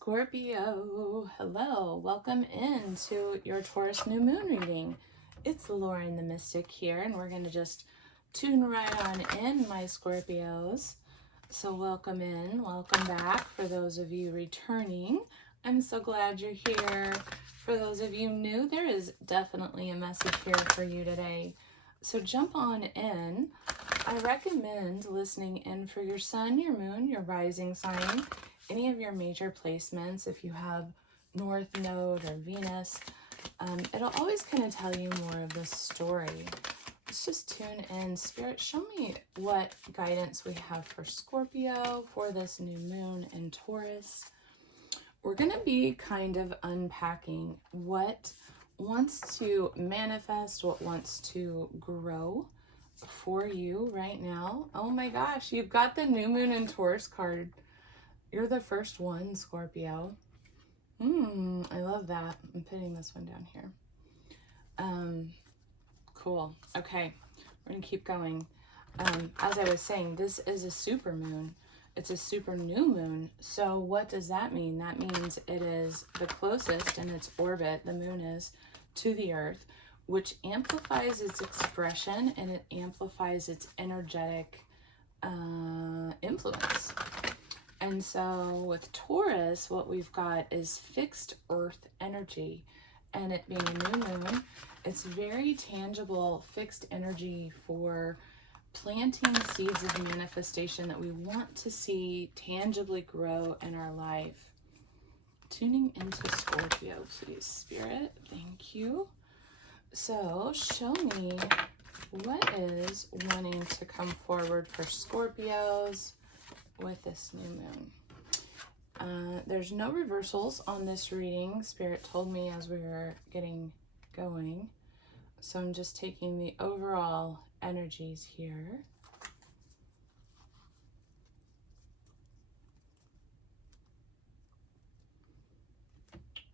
Scorpio, hello, welcome into your Taurus new moon reading. It's Lauren the Mystic here, and we're going to just tune right on in, my Scorpios. So welcome in, welcome back for those of you returning. I'm so glad you're here. For those of you new, there is definitely a message here for you today. So jump on in. I recommend listening in for your sun, your moon, your rising sign, any of your major placements. If you have North Node or Venus, it'll always kind of tell you more of the story. Let's just tune in. Spirit, show me what guidance we have for Scorpio for this new moon in Taurus. We're going to be kind of unpacking what wants to manifest, what wants to grow for you right now. Oh my gosh, you've got the new moon in Taurus card. You're the first one, Scorpio. I love that. I'm putting this one down here. Cool. Okay, we're gonna keep going. As I was saying, this is a super moon. It's a super new moon. So what does that mean? That means it is the closest in its orbit, the moon is, to the earth, which amplifies its expression and it amplifies its energetic influence. And so with Taurus, what we've got is fixed earth energy, and it being a new moon, it's very tangible, fixed energy for planting seeds of manifestation that we want to see tangibly grow in our life. Tuning into Scorpio, please, Spirit. Thank you. So show me what is wanting to come forward for Scorpios with this new moon. There's no reversals on this reading. Spirit told me as we were getting going. So I'm just taking the overall energies here.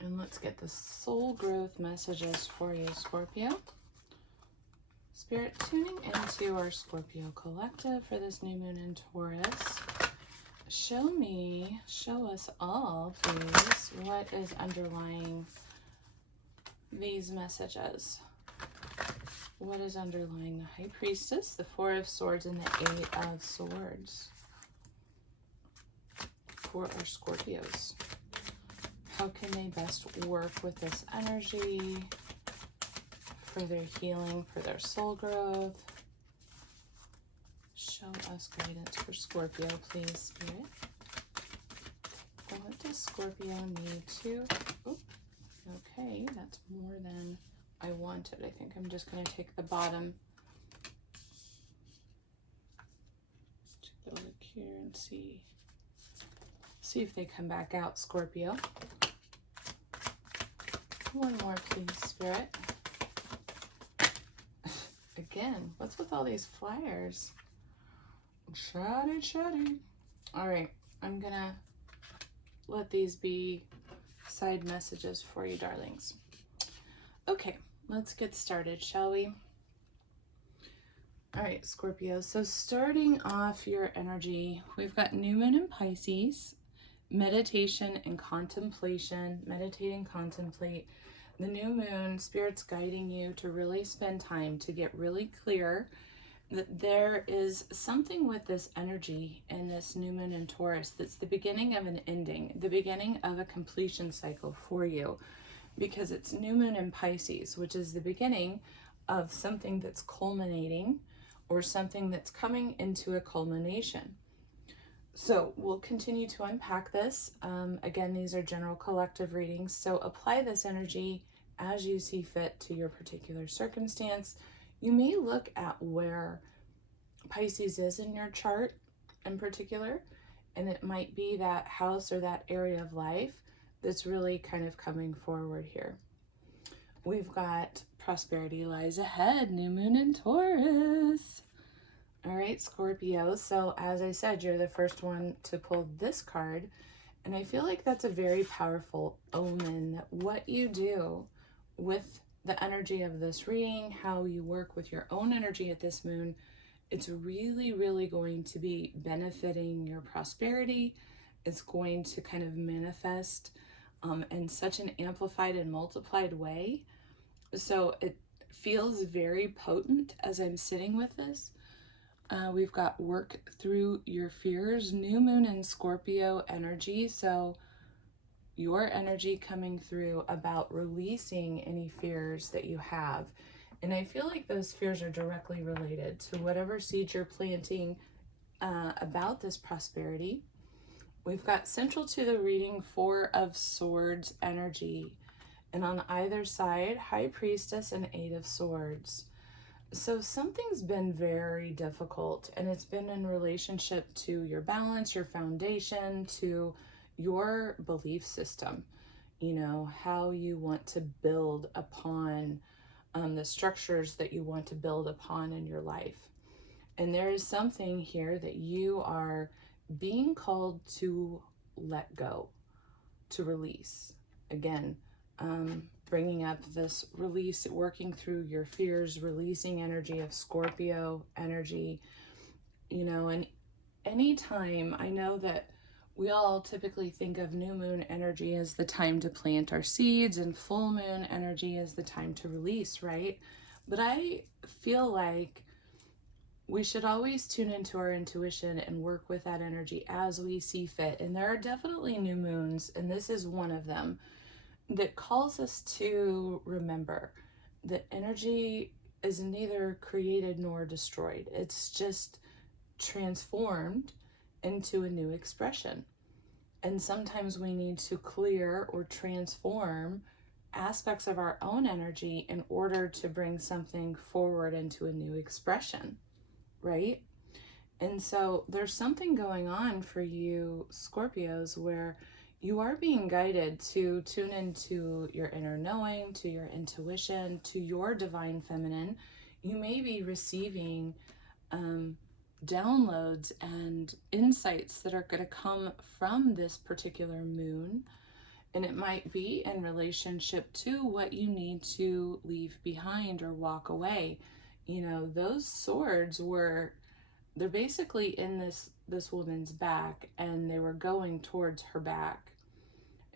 And let's get the soul growth messages for you, Scorpio. Spirit, tuning into our Scorpio collective for this new moon in Taurus. Show us all, please, what is underlying these messages. What is underlying the High Priestess, the Four of Swords, and the Eight of Swords for our Scorpios? How can they best work with this energy for their healing, for their soul growth? Show us guidance for Scorpio, please, Spirit. What does Scorpio need to? Oh, okay, that's more than I wanted. I think I'm just going to take the bottom. Take a look here and see if they come back out, Scorpio. One more, please, Spirit. Again, what's with all these flyers? Chatty. All right, I'm gonna let these be side messages for you, darlings. Okay, let's get started, shall we? All right, Scorpio, so starting off your energy, we've got new moon in Pisces, meditation and contemplation, meditate and contemplate. The new moon, Spirit's guiding you to really spend time to get really clear that there is something with this energy in this new moon in Taurus that's the beginning of an ending, the beginning of a completion cycle for you, because it's new moon in Pisces, which is the beginning of something that's culminating or something that's coming into a culmination. So we'll continue to unpack this. Again, these are general collective readings, so apply this energy as you see fit to your particular circumstance. You may look at where Pisces is in your chart in particular, and it might be that house or that area of life that's really kind of coming forward here. We've got prosperity lies ahead, new moon in Taurus. All right, Scorpio, so as I said, you're the first one to pull this card, and I feel like that's a very powerful omen that what you do with the energy of this reading, how you work with your own energy at this moon, it's really, really going to be benefiting your prosperity is going to kind of manifest in such an amplified and multiplied way. So it feels very potent as I'm sitting with this. We've got work through your fears, new moon and Scorpio energy. So your energy coming through about releasing any fears that you have. And I feel like those fears are directly related to whatever seeds you're planting about this prosperity. We've got central to the reading 4 of Swords energy. And on either side, High Priestess and 8 of Swords. So something's been very difficult, and it's been in relationship to your balance, your foundation, to your belief system, you know, how you want to build upon the structures that you want to build upon in your life. And there is something here that you are being called to let go, to release. Again, bringing up this release, working through your fears, releasing energy of Scorpio energy, you know. And anytime, I know that we all typically think of new moon energy as the time to plant our seeds and full moon energy as the time to release, right? But I feel like we should always tune into our intuition and work with that energy as we see fit. And there are definitely new moons, and this is one of them, that calls us to remember that energy is neither created nor destroyed. It's just transformed into a new expression. And sometimes we need to clear or transform aspects of our own energy in order to bring something forward into a new expression, right? And so there's something going on for you Scorpios where you are being guided to tune into your inner knowing, to your intuition, to your divine feminine. You may be receiving downloads and insights that are going to come from this particular moon. And it might be in relationship to what you need to leave behind or walk away. You know, those swords they're basically in this woman's back, and they were going towards her back.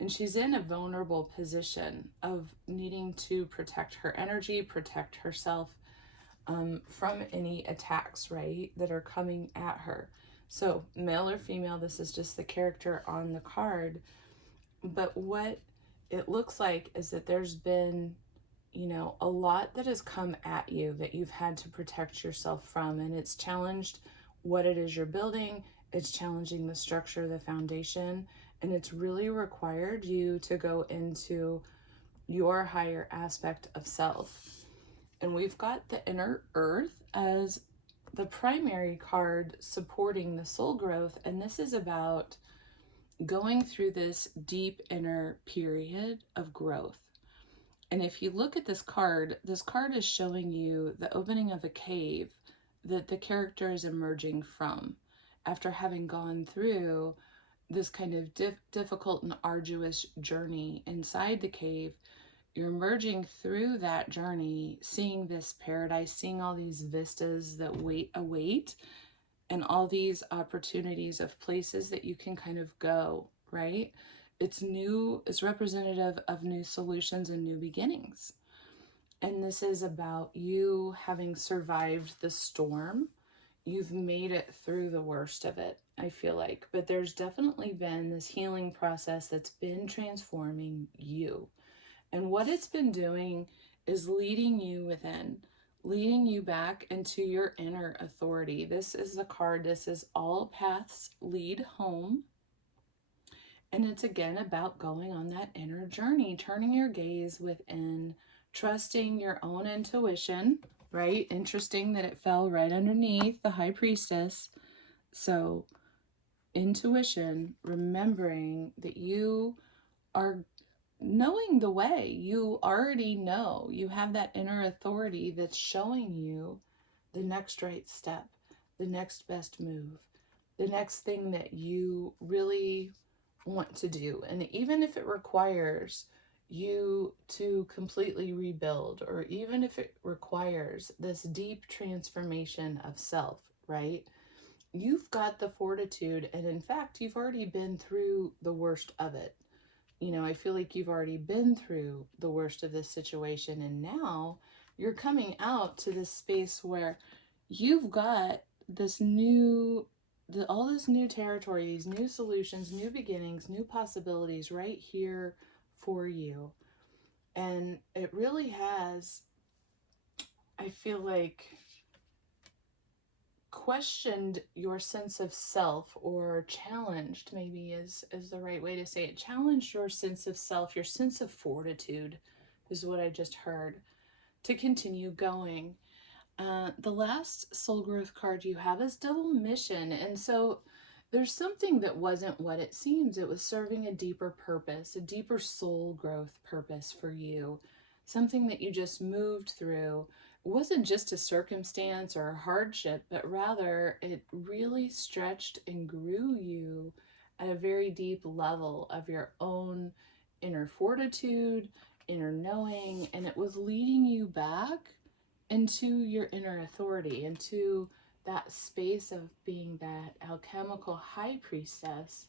And she's in a vulnerable position of needing to protect her energy, protect herself from any attacks, right, that are coming at her. So male or female, this is just the character on the card. But what it looks like is that there's been, you know, a lot that has come at you that you've had to protect yourself from. And it's challenged what it is you're building. It's challenging the structure, the foundation. And it's really required you to go into your higher aspect of self. And we've got the inner earth as the primary card supporting the soul growth. And this is about going through this deep inner period of growth. And if you look at this card is showing you the opening of a cave that the character is emerging from after having gone through this kind of difficult and arduous journey inside the cave. You're emerging through that journey, seeing this paradise, seeing all these vistas that await, and all these opportunities of places that you can kind of go, right? It's new, it's representative of new solutions and new beginnings. And this is about you having survived the storm. You've made it through the worst of it, I feel like. But there's definitely been this healing process that's been transforming you. And what it's been doing is leading you within, leading you back into your inner authority. This is the card. This is all paths lead home. And it's again about going on that inner journey, turning your gaze within, trusting your own intuition, right? Interesting that it fell right underneath the High Priestess. So intuition, remembering that you are knowing the way. You already know. You have that inner authority that's showing you the next right step, the next best move, the next thing that you really want to do. And even if it requires you to completely rebuild, or even if it requires this deep transformation of self, right? you've got the fortitude, and in fact, you've already been through the worst of it. You know, I feel like you've already been through the worst of this situation, and now you're coming out to this space where you've got this new, all this new territory, these new solutions, new beginnings, new possibilities right here for you. And it really has, I feel like, questioned your sense of self, or challenged, maybe is the right way to say it. Challenged your sense of self, your sense of fortitude is what I just heard, to continue going. The last soul growth card you have is double mission. And so there's something that wasn't what it seems. It was serving a deeper purpose, a deeper soul growth purpose for you, something that you just moved through. It wasn't just a circumstance or a hardship, but rather it really stretched and grew you at a very deep level of your own inner fortitude, inner knowing, and it was leading you back into your inner authority, into that space of being that alchemical high priestess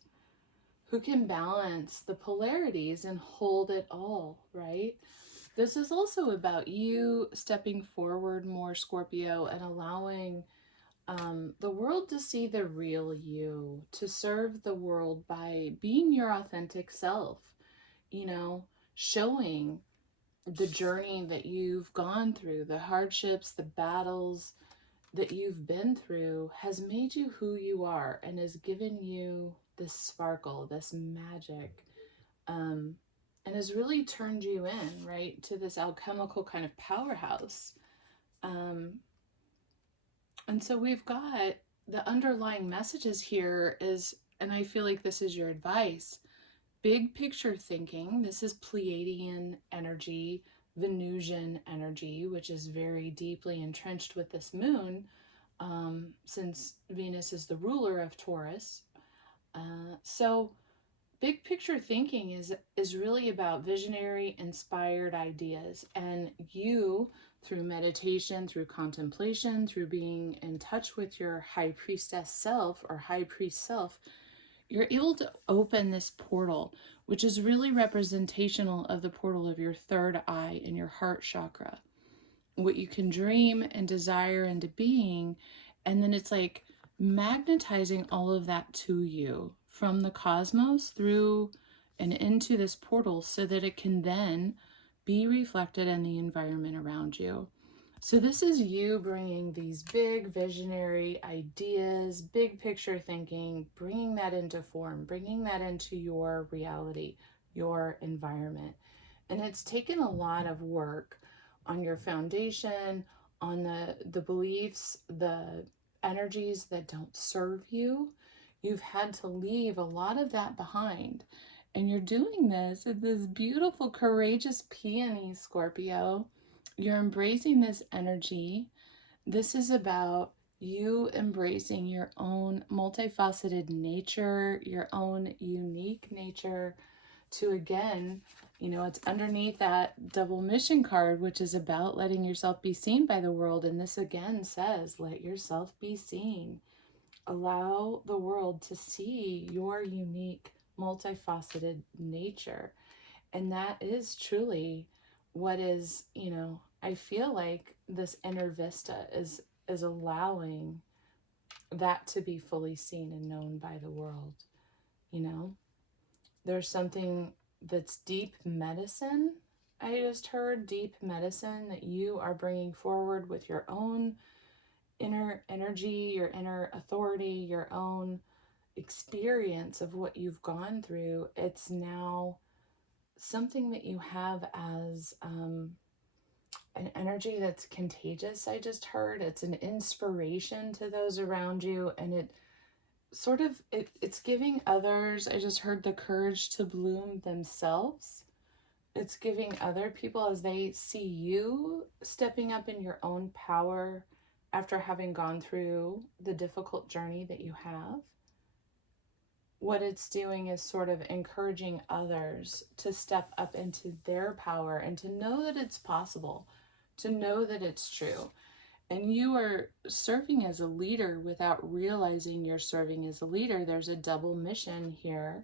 who can balance the polarities and hold it all, right? This is also about you stepping forward more, Scorpio, and allowing the world to see the real you, to serve the world by being your authentic self, you know, showing the journey that you've gone through, the hardships, the battles that you've been through has made you who you are and has given you this sparkle, this magic, and has really turned you in, right, to this alchemical kind of powerhouse. And so we've got the underlying messages here is, and I feel like this is your advice, big picture thinking. This is Pleiadian energy, Venusian energy, which is very deeply entrenched with this moon, since Venus is the ruler of Taurus. So big picture thinking is really about visionary, inspired ideas, and you, through meditation, through contemplation, through being in touch with your high priestess self or high priest self, you're able to open this portal, which is really representational of the portal of your third eye and your heart chakra, what you can dream and desire into being. And then it's like magnetizing all of that to you from the cosmos through and into this portal so that it can then be reflected in the environment around you. So this is you bringing these big visionary ideas, big picture thinking, bringing that into form, bringing that into your reality, your environment. And it's taken a lot of work on your foundation, on the beliefs, the energies that don't serve you. You've had to leave a lot of that behind. And you're doing this at this beautiful, courageous peony, Scorpio. You're embracing this energy. This is about you embracing your own multifaceted nature, your own unique nature, to again, you know, it's underneath that double mission card, which is about letting yourself be seen by the world. And this again says, let yourself be seen. Allow the world to see your unique, multifaceted nature. And that is truly what is, you know, I feel like this inner vista is allowing that to be fully seen and known by the world. You know, there's something that's deep medicine. I just heard deep medicine that you are bringing forward with your own inner energy, your inner authority, your own experience of what you've gone through. It's now something that you have as an energy that's contagious. I just heard it's an inspiration to those around you, and it sort of it's giving others, I just heard, the courage to bloom themselves. It's giving other people, as they see you stepping up in your own power after having gone through the difficult journey that you have. What it's doing is sort of encouraging others to step up into their power and to know that it's possible, to know that it's true. And you are serving as a leader without realizing you're serving as a leader. There's a double mission here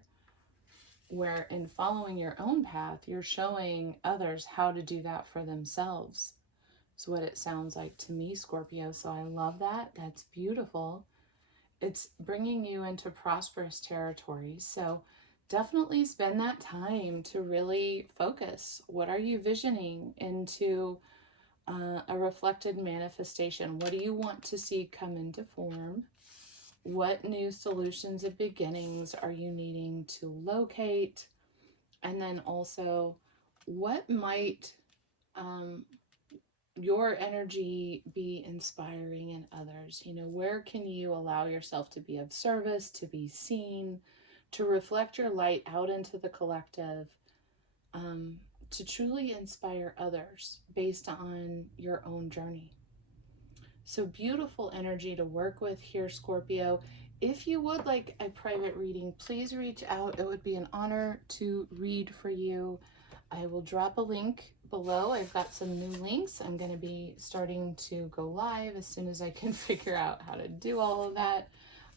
where in following your own path, you're showing others how to do that for themselves. Is what it sounds like to me, Scorpio. So I love that. That's beautiful. It's bringing you into prosperous territory. So definitely spend that time to really focus. What are you visioning into a reflected manifestation? What do you want to see come into form? What new solutions and beginnings are you needing to locate? And then also, what might your energy be inspiring in others? You know, where can you allow yourself to be of service, to be seen, to reflect your light out into the collective, to truly inspire others based on your own journey? So beautiful energy to work with here, Scorpio. If you would like a private reading, please reach out. It would be an honor to read for you. I will drop a link below. I've got some new links. I'm going to be starting to go live as soon as I can figure out how to do all of that.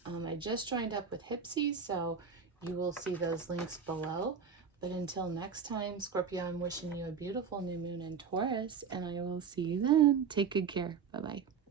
I just joined up with Hipsy, so you will see those links below. But until next time, Scorpio, I'm wishing you a beautiful new moon in Taurus, and I will see you then. Take good care. Bye-bye.